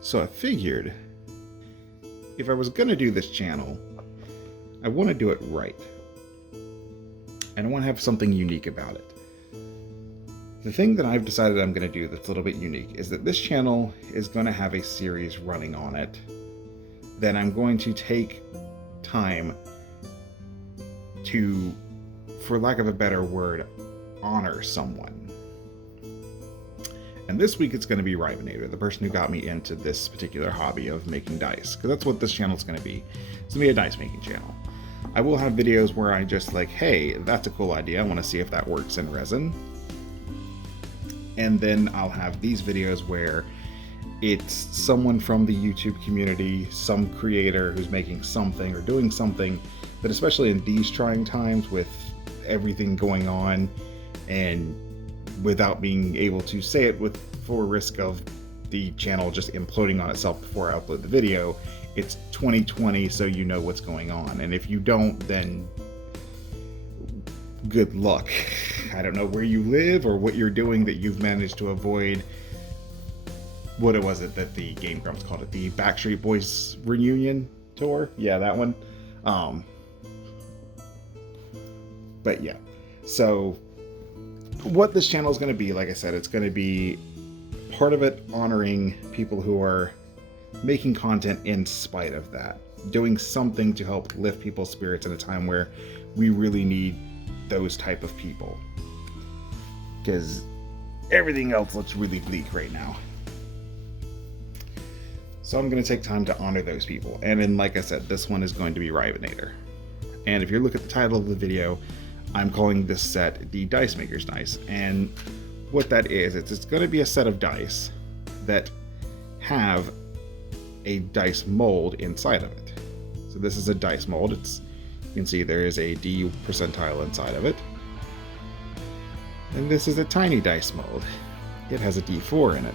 So I figured if I was going to do this channel, I want to do it right. And I want to have something unique about it. The thing that I've decided I'm going to do that's a little bit unique is that this channel is going to have a series running on it that I'm going to take time to, for lack of a better word, honor someone. And this week it's going to be Rybonator, the person who got me into this particular hobby of making dice, because that's what this channel is going to be. It's going to be a dice making channel. I will have videos where I just like, hey, that's a cool idea, I want to see if that works in resin. And then I'll have these videos where it's someone from the YouTube community, some creator who's making something or doing something that, especially in these trying times with everything going on and without being able to say it with full risk of the channel just imploding on itself before I upload the video, it's 2020, so you know what's going on. And if you don't, then good luck. I don't know where you live or what you're doing that you've managed to avoid. What was it that the Game Grumps called it? The Backstreet Boys reunion tour? Yeah, that one. But yeah, so what this channel is going to be, like I said, it's going to be part of it honoring people who are making content in spite of that, doing something to help lift people's spirits in a time where we really need those type of people, because everything else looks really bleak right now. So I'm going to take time to honor those people. And then, like I said, this one is going to be Rybonator. And if you look at the title of the video, I'm calling this set the Dice Maker's Dice. And what that is, it's going to be a set of dice that have a dice mold inside of it. So this is a dice mold. You can see there is a D percentile inside of it. And this is a tiny dice mold. It has a D4 in it.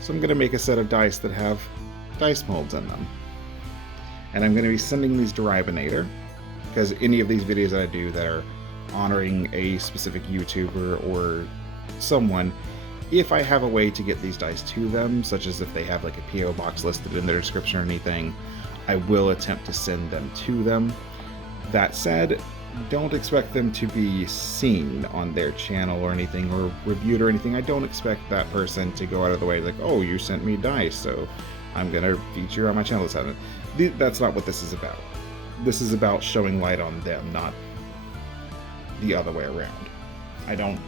So I'm going to make a set of dice that have dice molds in them. And I'm going to be sending these to Rybonator, because any of these videos that I do that are honoring a specific YouTuber or someone, if I have a way to get these dice to them, such as if they have like a PO box listed in their description or anything, I will attempt to send them to them. That said, don't expect them to be seen on their channel or anything, or reviewed or anything. I don't expect that person to go out of the way like, oh, you sent me dice, so I'm gonna feature on my channel. That's not what this is about. This is about showing light on them, not the other way around. I don't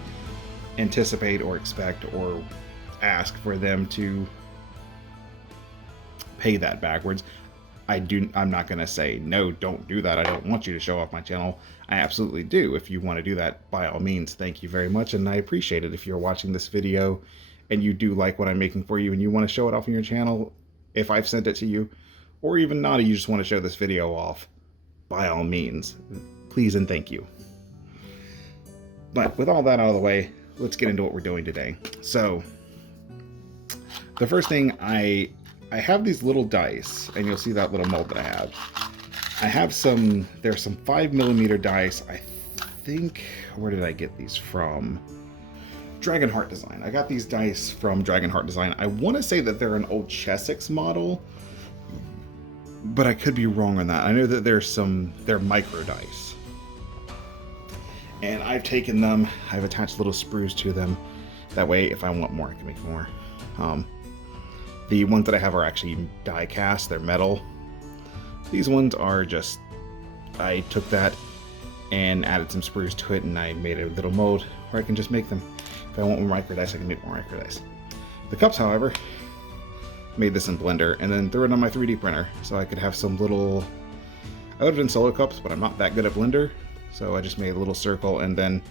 anticipate or expect or ask for them to pay that backwards. I'm not going to say, no, don't do that. I don't want you to show off my channel. I absolutely do. If you want to do that, by all means, thank you very much. And I appreciate it. If you're watching this video and you do like what I'm making for you and you want to show it off on your channel, if I've sent it to you, or even not, you just want to show this video off, by all means, please and thank you. But with all that out of the way, let's get into what we're doing today. So, the first thing, I have these little dice, and you'll see that little mold that I have. There's some 5mm dice. I think, where did I get these from? Dragonheart Design. I got these dice from Dragonheart Design. I want to say that they're an old Chessex model, but I could be wrong on that. I know that they're micro dice. And I've taken them, I've attached little sprues to them. That way, if I want more, I can make more. The ones that I have are actually die cast, they're metal. These ones are just, I took that and added some sprues to it, and I made a little mold where I can just make them. If I want more micro dice, I can make more micro dice. The cups, however, made this in Blender and then threw it on my 3D printer so I could have some little, I would have done solo cups, but I'm not that good at Blender, so I just made a little circle and then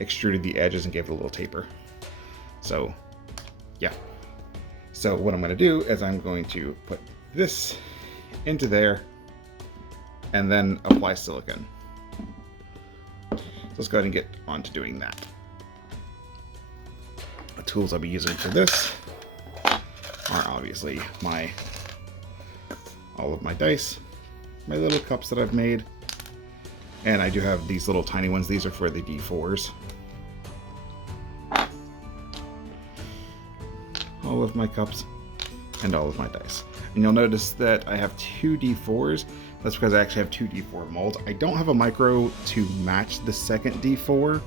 extruded the edges and gave it a little taper. So yeah. So what I'm going to do is I'm going to put this into there and then apply silicone. So let's go ahead and get on to doing that. The tools I'll be using for this are obviously all of my dice, my little cups that I've made, and I do have these little tiny ones. These are for the D4s. all of my cups and all of my dice. And you'll notice that I have 2 D4s. That's because I actually have 2 D4 molds. I don't have a micro to match the second D4,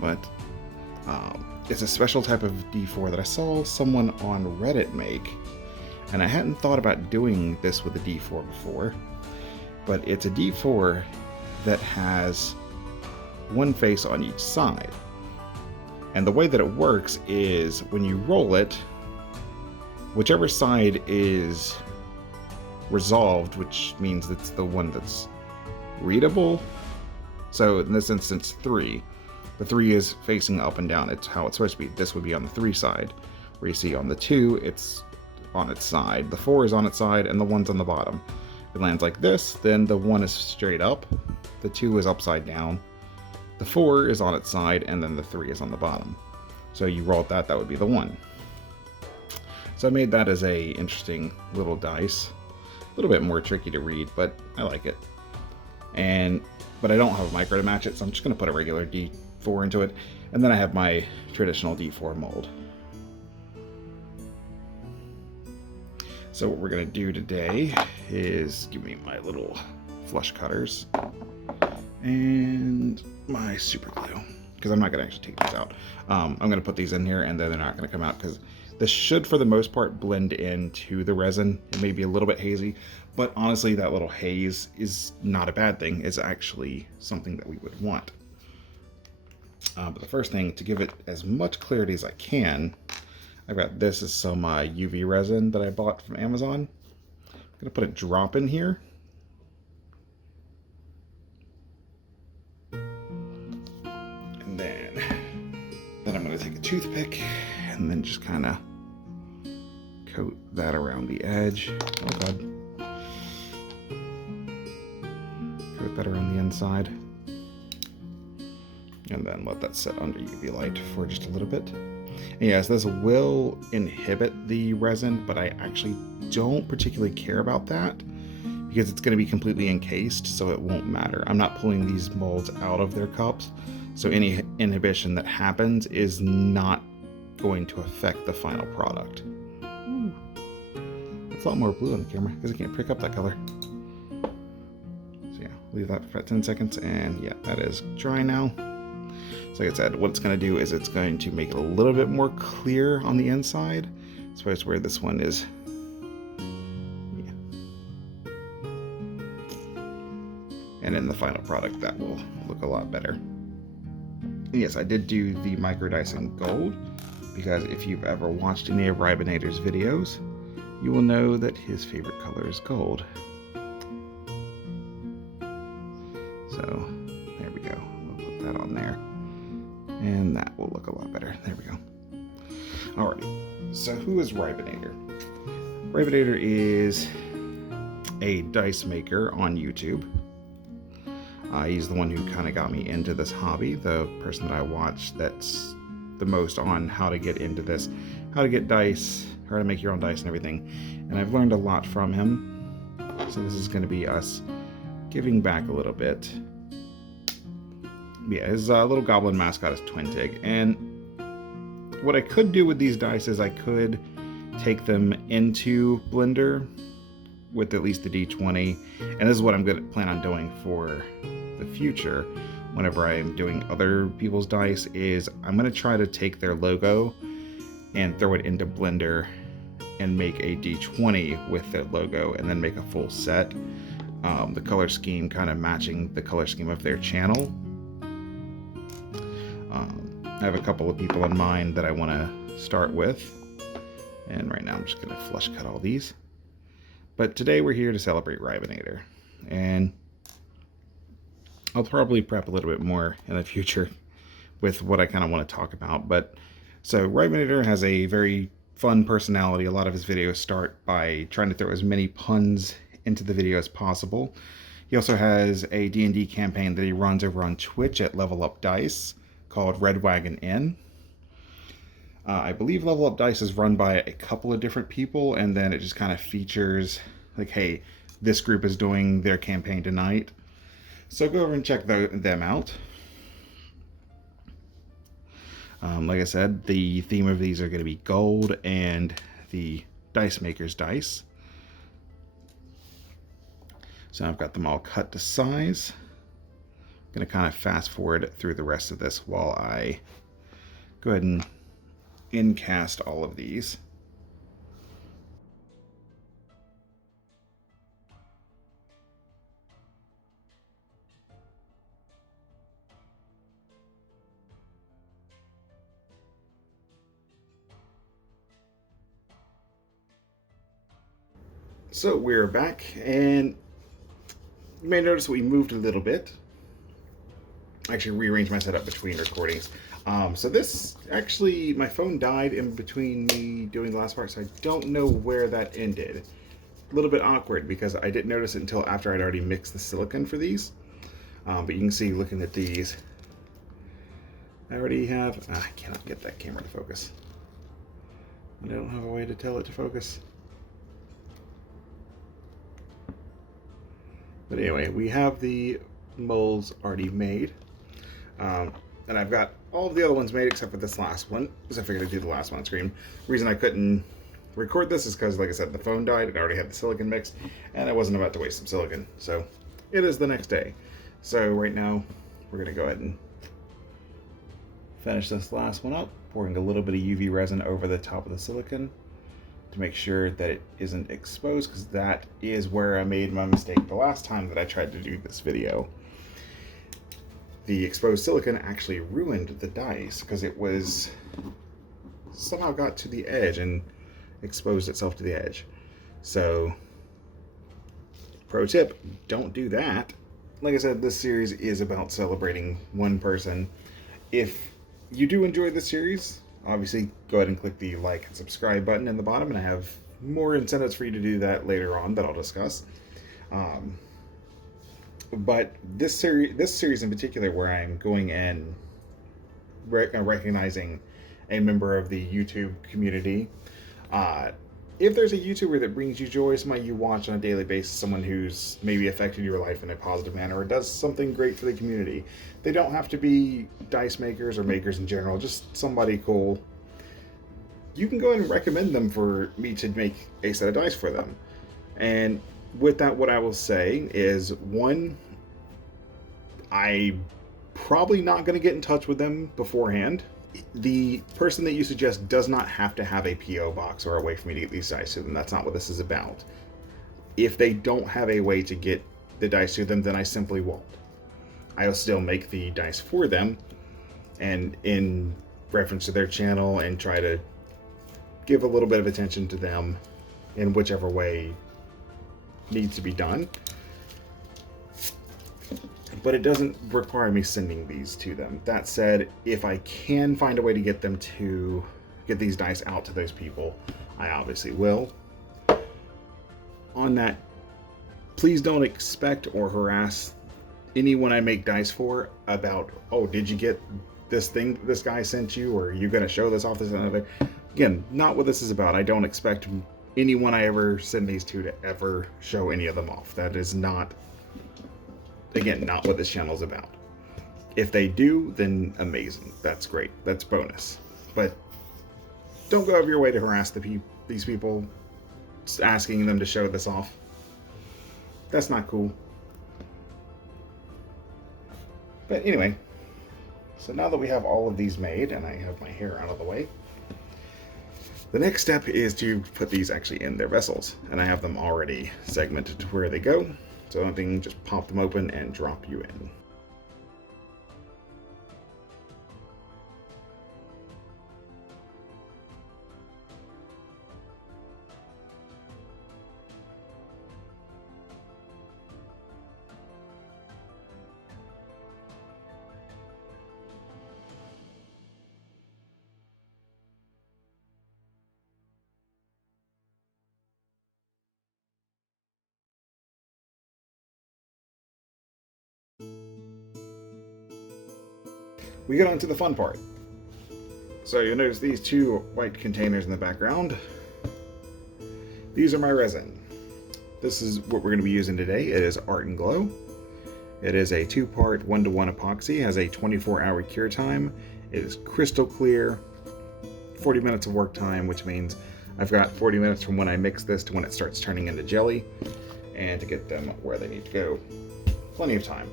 but it's a special type of D4 that I saw someone on Reddit make, and I hadn't thought about doing this with a D4 before, but it's a D4 that has one face on each side. And the way that it works is when you roll it, whichever side is resolved, which means it's the one that's readable. So in this instance, 3. The 3 is facing up and down. It's how it's supposed to be. This would be on the 3 side. Where you see on the 2, it's on its side. The 4 is on its side, and the 1's on the bottom. If it lands like this, then the 1 is straight up. The 2 is upside down. The 4 is on its side, and then the 3 is on the bottom. So you rolled that, that would be the 1. So I made that as a interesting little dice. A little bit more tricky to read, but I like it. But I don't have a micro to match it, so I'm just going to put a regular D4 into it. And then I have my traditional D4 mold. So what we're going to do today is give me my little flush cutters and my super glue, because I'm not going to actually take these out. I'm going to put these in here, and then they're not going to come out, because this should, for the most part, blend into the resin. It may be a little bit hazy, but honestly, that little haze is not a bad thing. It's actually something that we would want. But the first thing, to give it as much clarity as I can, I've got this is some UV resin that I bought from Amazon. I'm going to put a drop in here. And then I'm going to take a toothpick and then just kind of coat that around the edge. Oh god. Coat that around the inside. And then let that sit under UV light for just a little bit. And yes, this will inhibit the resin, but I actually don't particularly care about that because it's going to be completely encased, so it won't matter. I'm not pulling these molds out of their cups, so any inhibition that happens is not going to affect the final product. Ooh. It's a lot more blue on the camera because I can't pick up that color. So yeah, leave that for about 10 seconds, and yeah, that is dry now. So like I said, what it's going to do is it's going to make it a little bit more clear on the inside. So that's where this one is. Yeah. And in the final product, that will look a lot better. And yes, I did do the micro dice in gold, because if you've ever watched any of Rybonator's videos, you will know that his favorite color is gold. So there we go. We'll put that on there. And that will look a lot better. There we go. Alrighty. So who is Rybonator? Rybonator is a dice maker on YouTube. He's the one who kind of got me into this hobby, the person that I watch that's the most on how to get into this, how to get dice, how to make your own dice and everything. And I've learned a lot from him. So this is going to be us giving back a little bit. Yeah, his little goblin mascot is Twintig. And what I could do with these dice is I could take them into Blender with at least the D20. And this is what I'm going to plan on doing for the future. Whenever I'm doing other people's dice, is I'm going to try to take their logo and throw it into Blender and make a D20 with their logo, and then make a full set. The color scheme kind of matching the color scheme of their channel. I have a couple of people in mind that I want to start with, and right now I'm just going to flush cut all these. But today we're here to celebrate Rybonator, and I'll probably prep a little bit more in the future with what I kind of want to talk about. But so Rybonator has a very fun personality. A lot of his videos start by trying to throw as many puns into the video as possible. He also has a D&D campaign that he runs over on Twitch at Level Up Dice called Red Wagon Inn. I believe Level Up Dice is run by a couple of different people, and then it just kind of features like, hey, this group is doing their campaign tonight. So go over and check them out. Like I said, the theme of these are going to be gold and the Dice Maker's dice. So I've got them all cut to size. I'm going to kind of fast forward through the rest of this while I go ahead and incast all of these. So we're back, and you may notice we moved a little bit. I actually rearranged my setup between recordings. So this, actually, my phone died in between me doing the last part, so I don't know where that ended. A little bit awkward, because I didn't notice it until after I'd already mixed the silicone for these. But you can see, looking at these, I already have... I cannot get that camera to focus. I don't have a way to tell it to focus. But anyway, we have the molds already made. And I've got all of the other ones made except for this last one, because I figured I'd do the last one on screen. The reason I couldn't record this is because, like I said, the phone died. It already had the silicon mix, and I wasn't about to waste some silicon. So it is the next day. So right now, we're going to go ahead and finish this last one up, pouring a little bit of UV resin over the top of the silicon to make sure that it isn't exposed, because that is where I made my mistake the last time that I tried to do this video. The exposed silicon actually ruined the dice because it was somehow got to the edge and exposed itself to the edge. So, pro tip, don't do that. Like I said, this series is about celebrating one person. If you do enjoy this series, obviously, go ahead and click the like and subscribe button in the bottom, and I have more incentives for you to do that later on that I'll discuss. But this series in particular, where I'm going and recognizing a member of the YouTube community, if there's a YouTuber that brings you joy, somebody you watch on a daily basis, someone who's maybe affected your life in a positive manner or does something great for the community, they don't have to be dice makers or makers in general, just somebody cool. You can go ahead and recommend them for me to make a set of dice for them. And with that, what I will say is, one, I'm probably not going to get in touch with them beforehand. The person that you suggest does not have to have a P.O. box or a way for me to get these dice to them. That's not what this is about. If they don't have a way to get the dice to them, then I simply won't. I'll still make the dice for them, and in reference to their channel, and try to give a little bit of attention to them in whichever way needs to be done. But it doesn't require me sending these to them. That said, if I can find a way to get them to get these dice out to those people, I obviously will. On that, please don't expect or harass anyone I make dice for about, oh, did you get this thing that this guy sent you, or are you going to show this off, this and another? Again, not what this is about. I don't expect anyone I ever send these to ever show any of them off. That is not, again, not what this channel is about. If they do, then amazing. That's great. That's bonus. But don't go out of your way to harass these people, asking them to show this off. That's not cool. But anyway, so now that we have all of these made, and I have my hair out of the way, the next step is to put these actually in their vessels. And I have them already segmented to where they go. So I can just pop them open and drop you in. We get on to the fun part. So you'll notice these two white containers in the background. These are my resin. This is what we're going to be using today. It is Art and Glow. It is a 2-part 1-to-1 epoxy, has a 24-hour cure time, It is crystal clear. 40 minutes of work time, which means I've got 40 minutes from when I mix this to when it starts turning into jelly, and to get them where they need to go. Plenty of time.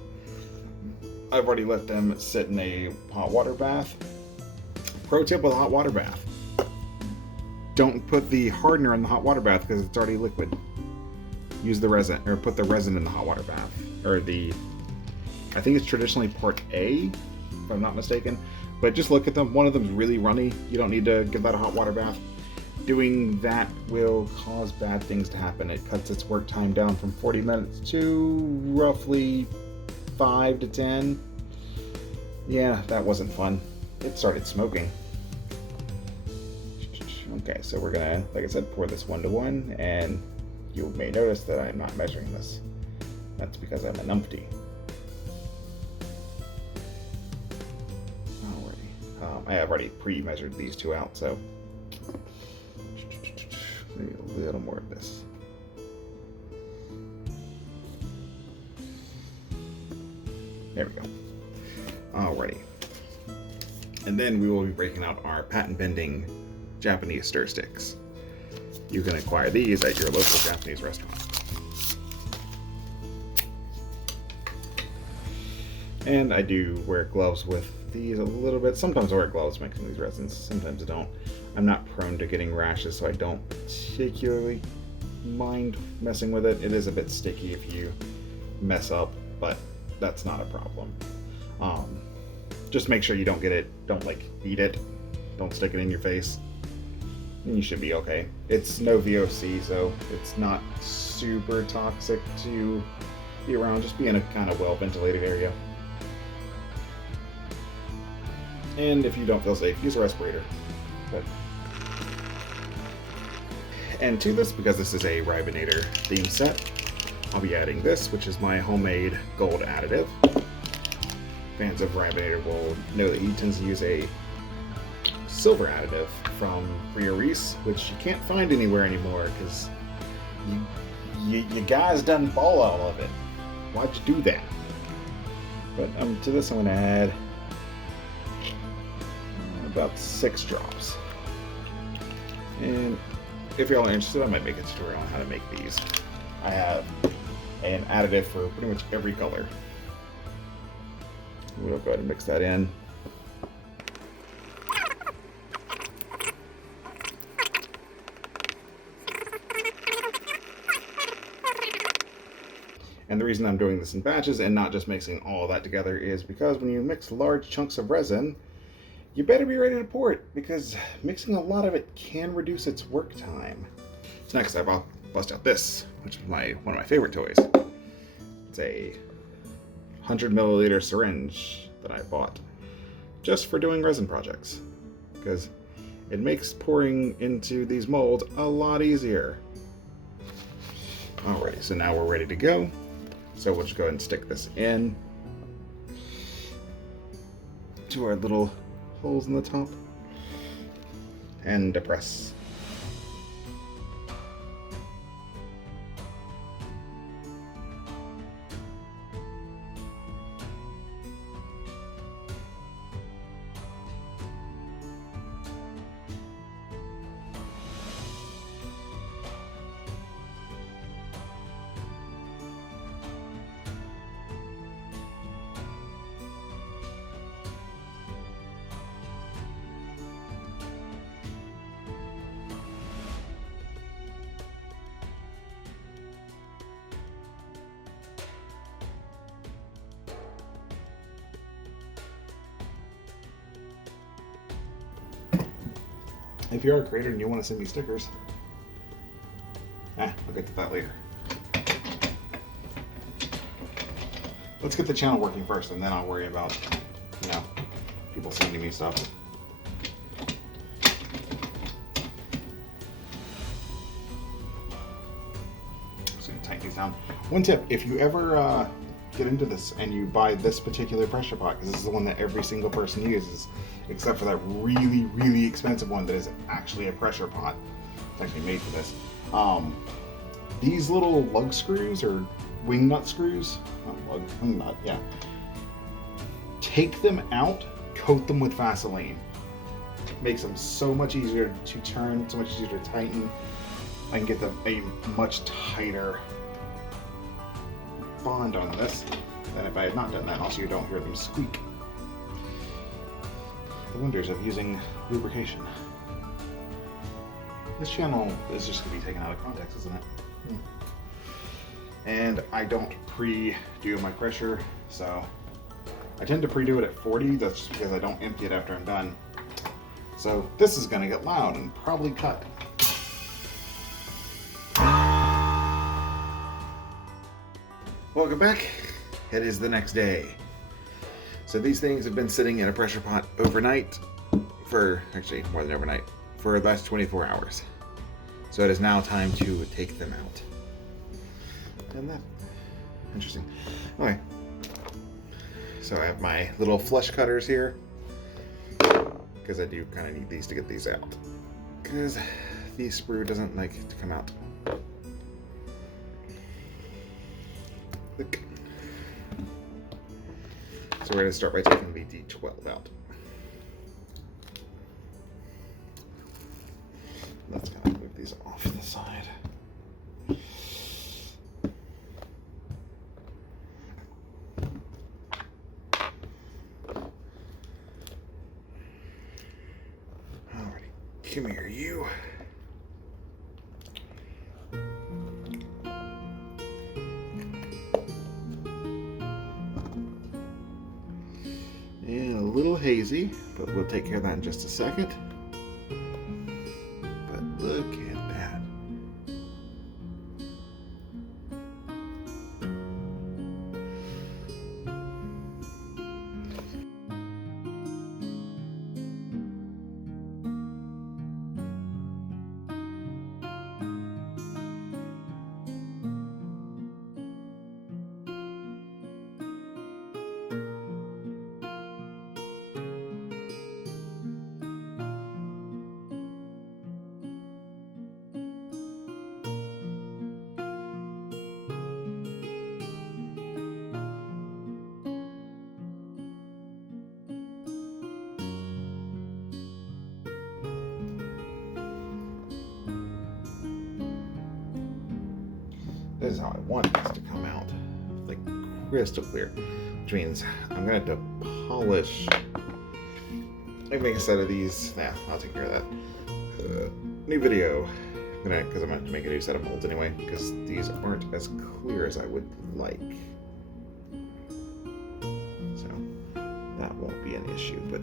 I've already let them sit in a hot water bath. Pro tip with a hot water bath: don't put the hardener in the hot water bath because it's already liquid. Use the resin, or put the resin in the hot water bath, or I think it's traditionally part A, if I'm not mistaken. But just look at them. One of them's really runny. You don't need to give that a hot water bath. Doing that will cause bad things to happen. It cuts its work time down from 40 minutes to roughly 5 to 10. Yeah, that wasn't fun. It started smoking. Okay, so we're gonna, like I said, pour this 1-to-1, and you may notice that I'm not measuring this. That's because I'm a numpty. Alrighty. I have already pre-measured these two out, so maybe a little more of this. There we go. Alrighty. And then we will be breaking out our patent-pending Japanese stir sticks. You can acquire these at your local Japanese restaurant. And I do wear gloves with these a little bit. Sometimes I wear gloves mixing these resins, sometimes I don't. I'm not prone to getting rashes, so I don't particularly mind messing with it. It is a bit sticky if you mess up, but that's not a problem. Just make sure you don't get it, don't like eat it, don't stick it in your face, and you should be okay. It's no VOC, so it's not super toxic to be around. Just be in a kind of well ventilated area. And if you don't feel safe, use a respirator. But and to this, because this is a Rybonator theme set, I'll be adding this, which is my homemade gold additive. Fans of Rybonator will know that he tends to use a silver additive from Rio Reese, which you can't find anywhere anymore because you guys done ball all of it. Why'd you do that? But to this I'm going to add about 6 drops. And if y'all are interested, I might make a tutorial on how to make these. I have an additive for pretty much every color. We'll go ahead and mix that in. And the reason I'm doing this in batches and not just mixing all that together is because when you mix large chunks of resin, you better be ready to pour it, because mixing a lot of it can reduce its work time. So next I'll bust out this, which is one of my favorite toys. It's a 100 milliliter syringe that I bought just for doing resin projects, because it makes pouring into these molds a lot easier. Alrighty, so now we're ready to go. So we'll just go ahead and stick this in to our little holes in the top and depress. If you're a creator and you want to send me stickers, I'll get to that later. Let's get the channel working first, and then I'll worry about, people sending me stuff. Just gonna tighten these down. One tip: if you ever get into this and you buy this particular pressure pot, because this is the one that every single person uses, except for that really, really expensive one that is actually a pressure pot. It's actually made for this. These little lug screws, or wing nut screws, not lug, wing nut, yeah. Take them out coat them with Vaseline. Makes them so much easier to turn, so much easier to tighten. I can get them a much tighter bond on this than if I had not done that. Also, you don't hear them squeak. The wonders of using lubrication. This channel is just going to be taken out of context, isn't it? And I don't pre-do my pressure, so I tend to pre-do it at 40. That's just because I don't empty it after I'm done. So this is going to get loud and probably cut. Welcome back. It is the next day. So these things have been sitting in a pressure pot overnight for, actually more than overnight, for the last 24 hours. So it is now time to take them out. And that, interesting. Okay. So I have my little flush cutters here, because I do kind of need these to get these out, because the sprue doesn't like to come out. Look. So we're going to start by taking the D12 out. Let's kind of move these off to the side. Alrighty, come here, you. And a little hazy, but we'll take care of that in just a second. But look at that. This is how I want this to come out, like crystal clear, which means I'm going to have to polish. I make a set of these. Nah, I'll take care of that. New video, because I'm going to have to make a new set of molds anyway, because these aren't as clear as I would like. So that won't be an issue, but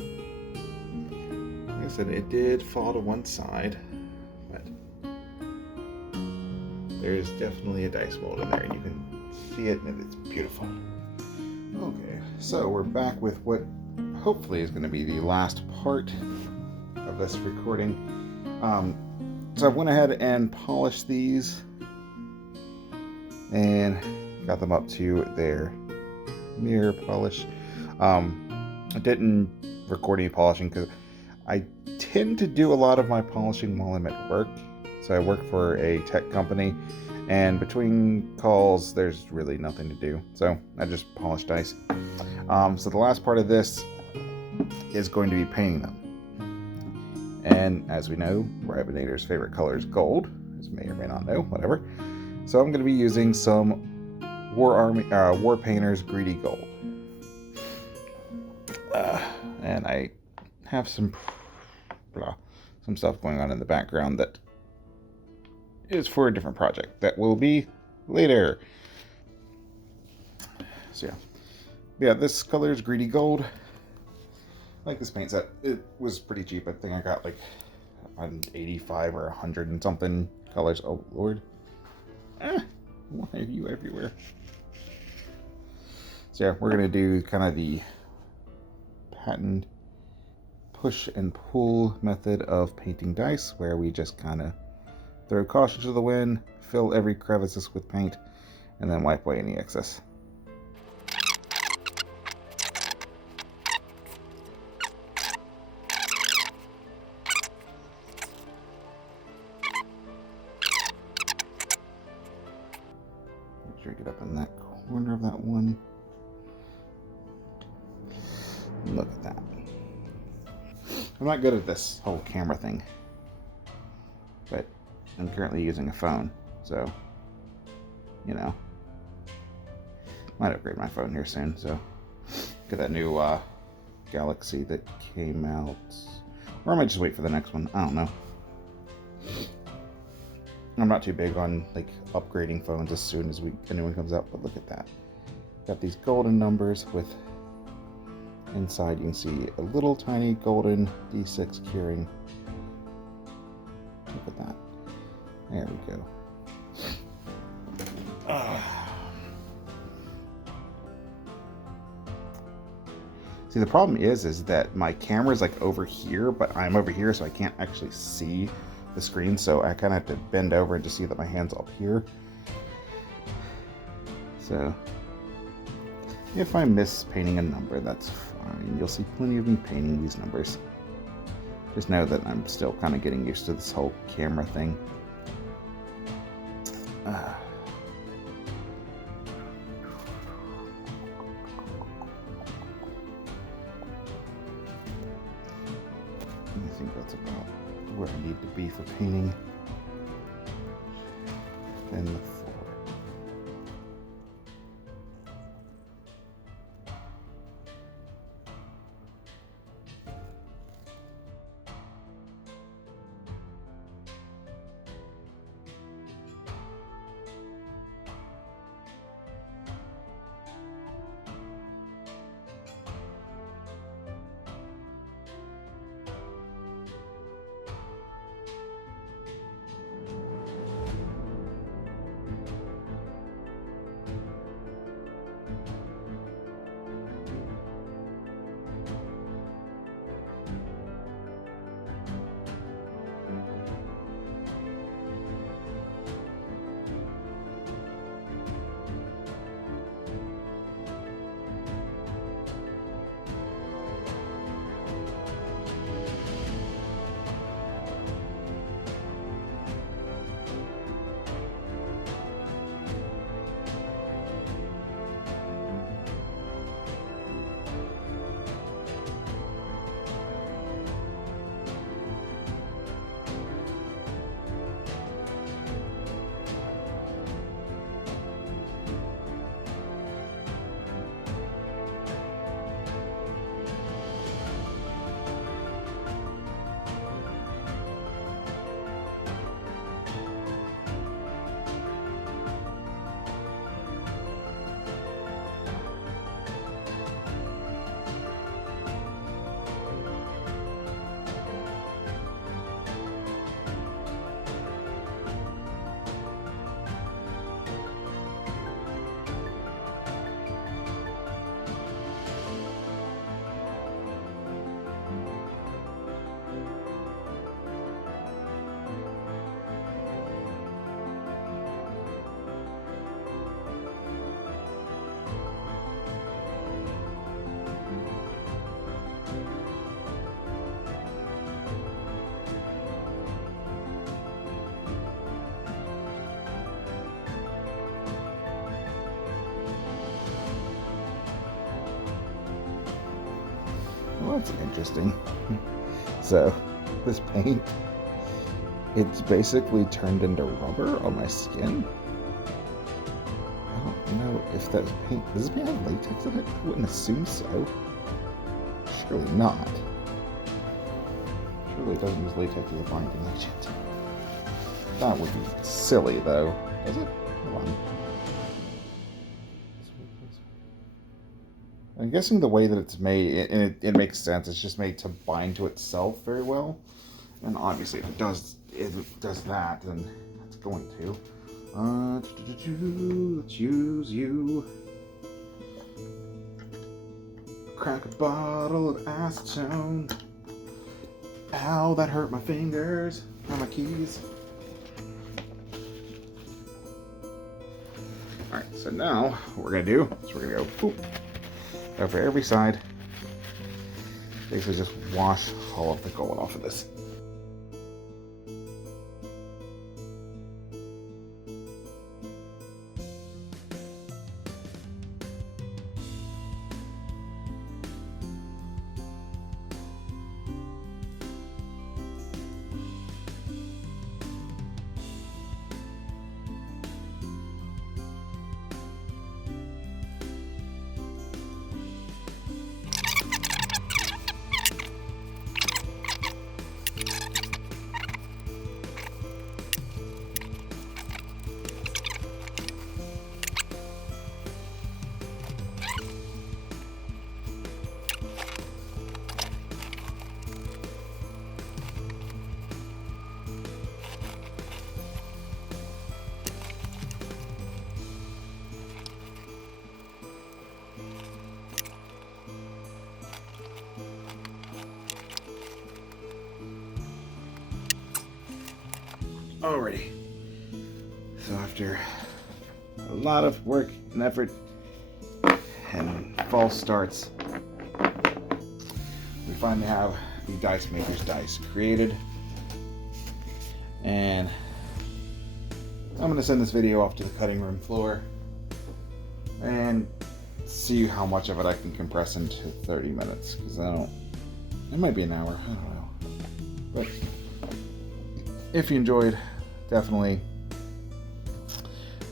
like I said, it did fall to one side, but there's definitely a dice mold in there, and you can see it, and it's beautiful. Okay, so we're back with what hopefully is going to be the last part of this recording. So I went ahead and polished these and got them up to their mirror polish. I didn't record any polishing because I tend to do a lot of my polishing while I'm at work. So I work for a tech company, and between calls, there's really nothing to do. So I just polish dice. So the last part of this is going to be painting them. And as we know, Rybonator's favorite color is gold, as you may or may not know, whatever. So I'm going to be using some War Painter's Greedy Gold. And I have some stuff going on in the background that is for a different project that will be later. So yeah, this color is Greedy Gold. I like this paint set. It was pretty cheap. I think I got like on 85 or 100 and something colors. Oh Lord, why are you everywhere? So yeah, we're gonna do kind of the patent push and pull method of painting dice, where we just kind of throw caution to the wind, fill every crevices with paint, and then wipe away any excess. Make sure you get up in that corner of that one. Look at that. I'm not good at this whole camera thing, but I'm currently using a phone, so, you know, might upgrade my phone here soon, so get that new Galaxy that came out, or I might just wait for the next one. I don't know. I'm not too big on like upgrading phones as soon as a new one comes out, but look at that. Got these golden numbers with inside you can see a little tiny golden D6 keyring. Look at that. There we go. See, the problem is that my camera's like over here, but I'm over here, so I can't actually see the screen, so I kind of have to bend over and just see that my hand's up here. So, if I miss painting a number, that's fine. You'll see plenty of me painting these numbers. Just know that I'm still kind of getting used to this whole camera thing. I think that's about where I need to be for painting. And the floor. Well, that's interesting. So, this paint, it's basically turned into rubber on my skin. I don't know if that paint, does this paint have latex in it? I wouldn't assume so. Surely not. Surely it doesn't use latex as a binding agent. That would be silly though. Does it? Hold on. I'm guessing the way that it's made, it makes sense. It's just made to bind to itself very well. And obviously if it does that, then it's going to. Let's use you. Crack a bottle of acetone. Ow, that hurt my fingers. Or my keys. Alright, so now what we're going to do is we're going to go poop over every side. Basically just wash all of the gold off of this. Alrighty. So after a lot of work and effort and false starts, we finally have the Dice Maker's dice created. And I'm going to send this video off to the cutting room floor and see how much of it I can compress into 30 minutes, because it might be an hour, I don't know. But if you enjoyed, definitely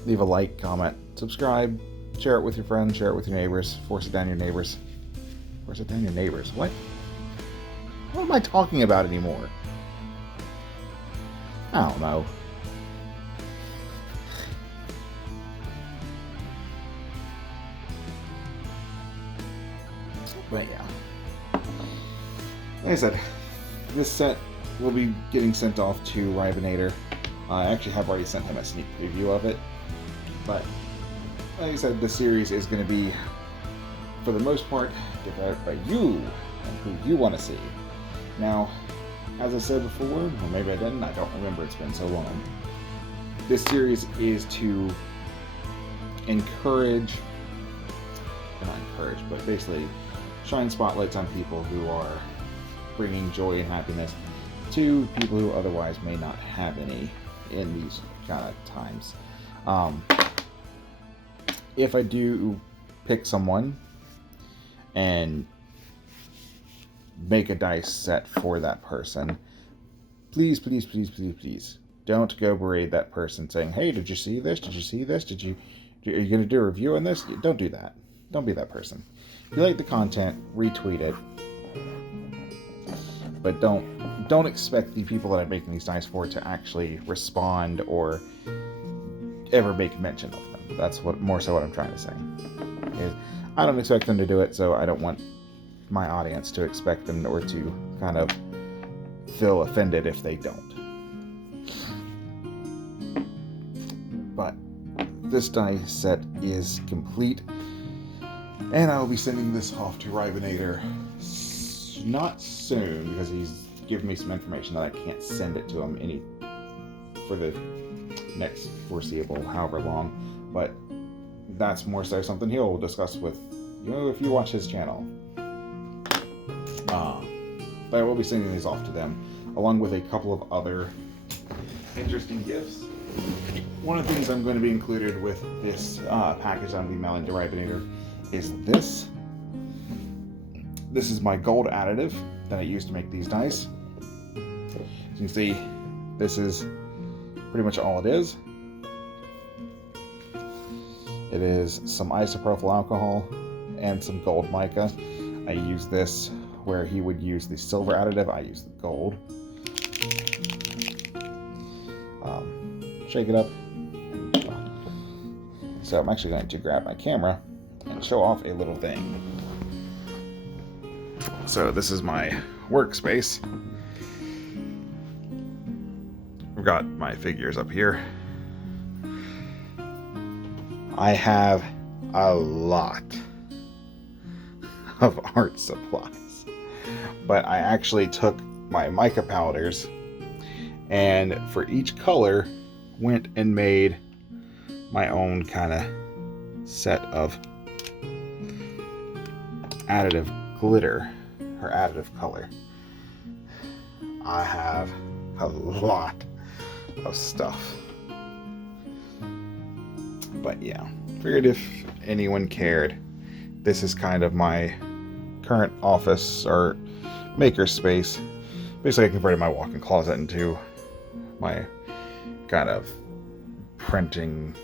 leave a like, comment, subscribe, share it with your friends, share it with your neighbors, force it down your neighbors. Force it down your neighbors? What am I talking about anymore? I don't know. But yeah. Like I said, this set will be getting sent off to Rybonator. I actually have already sent him a sneak preview of it. But like I said, the series is going to be, for the most part, developed by you and who you want to see. Now, as I said before, or maybe I didn't, I don't remember, it's been so long. This series is to encourage, not encourage, but basically shine spotlights on people who are bringing joy and happiness to people who otherwise may not have any in these kind of times. If I do pick someone and make a dice set for that person, please, please, please, please, please don't go berate that person saying, hey, did you see this? Did you see this? Are you going to do a review on this? Don't do that. Don't be that person. If you like the content, retweet it. But don't expect the people that I'm making these dice for to actually respond or ever make mention of them. That's more so what I'm trying to say. Is I don't expect them to do it, so I don't want my audience to expect them or to kind of feel offended if they don't. But this dice set is complete, and I will be sending this off to Rybonator not soon, because he's given me some information that I can't send it to him for the next foreseeable however long, but that's more so something he'll discuss with if you watch his channel. But I will be sending these off to them, along with a couple of other interesting gifts. One of the things I'm going to be included with this package I'm going to be mailing to Rybonator is this. This is my gold additive that I use to make these dice. As you can see, this is pretty much all it is. It is some isopropyl alcohol and some gold mica. I use this where he would use the silver additive, I use the gold. Shake it up. So I'm actually going to grab my camera and show off a little thing. So this is my workspace. I've got my figures up here. I have a lot of art supplies, but I actually took my mica powders and for each color went and made my own kind of set of additive glitter or additive color. I have a lot of stuff. But yeah, figured if anyone cared, this is kind of my current office or maker space. Basically, I converted my walk-in closet into my kind of printing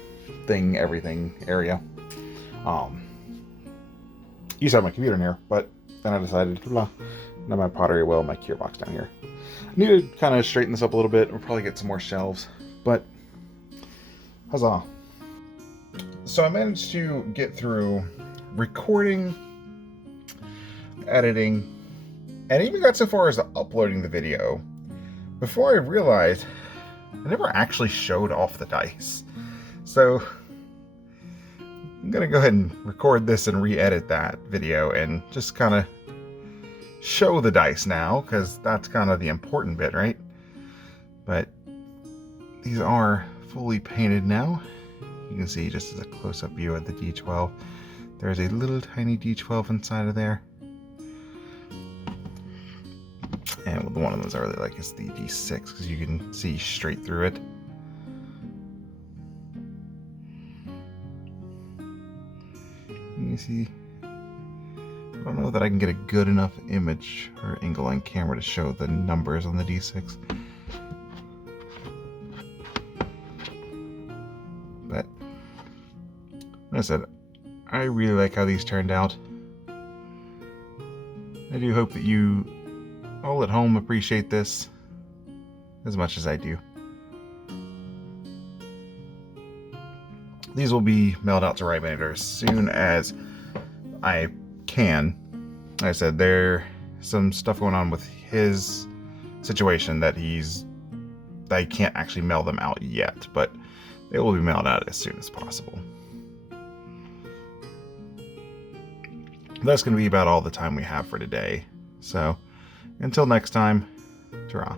thing, everything area. Used to have my computer in here, but then I decided, now my pottery wheel, my cure box down here. I need to kind of straighten this up a little bit. We'll probably get some more shelves, but huzzah. So I managed to get through recording, editing, and even got so far as uploading the video before I realized I never actually showed off the dice. So I'm gonna go ahead and record this and re-edit that video and just kind of show the dice now, because that's kind of the important bit, right? But these are fully painted now. You can see just as a close-up view of the D12, there's a little tiny D12 inside of there. And one of those I really like is the D6 because you can see straight through it. You see, I don't know that I can get a good enough image or angle on camera to show the numbers on the D6. But, like I said, I really like how these turned out. I do hope that you all at home appreciate this as much as I do. These will be mailed out to Rybonator as soon as I can. Like I said, there's some stuff going on with his situation that I can't actually mail them out yet, but they will be mailed out as soon as possible. That's going to be about all the time we have for today. So, until next time, ta-ra.